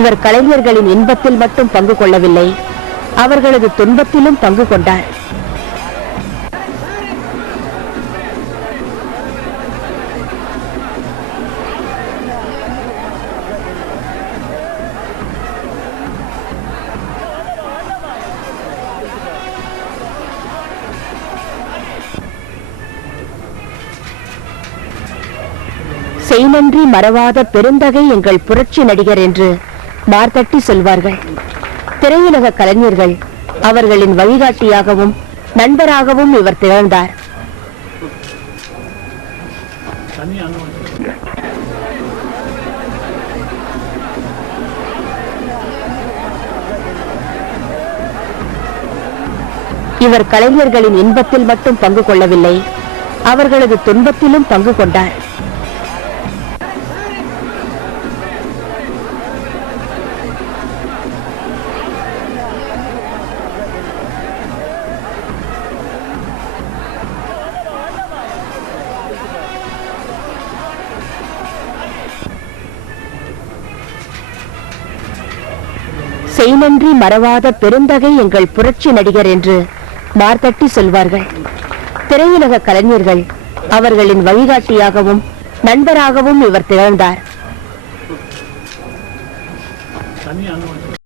இவர் கலைஞர்களின் இன்பத்தில் மட்டும் பங்கு கொள்ளவில்லை, அவர்களது துன்பத்திலும் பங்கு கொண்டார். செய்நன்றி மறவாத பெருந்தகை எங்கள் புரட்சி நடிகர் என்று மார்த்தட்டி சொல்வார்கள். திரையுலக கலைஞர்கள் அவர்களின் வழிகாட்டியாகவும் நண்பராகவும் இவர் திகழ்ந்தார். இவர் கலைஞர்களின் இன்பத்தில் மட்டும் பங்கு கொள்ளவில்லை, அவர்களது துன்பத்திலும் பங்கு கொண்டார். செய்நன்றி மறவாத பெருந்தகை எங்கள் புரட்சி நடிகர் என்று மார்த்தட்டி சொல்வார்கள். திரையுலக கலைஞர்கள் அவர்களின் வழிகாட்டியாகவும் நண்பராகவும் இவர் திகழ்ந்தார்.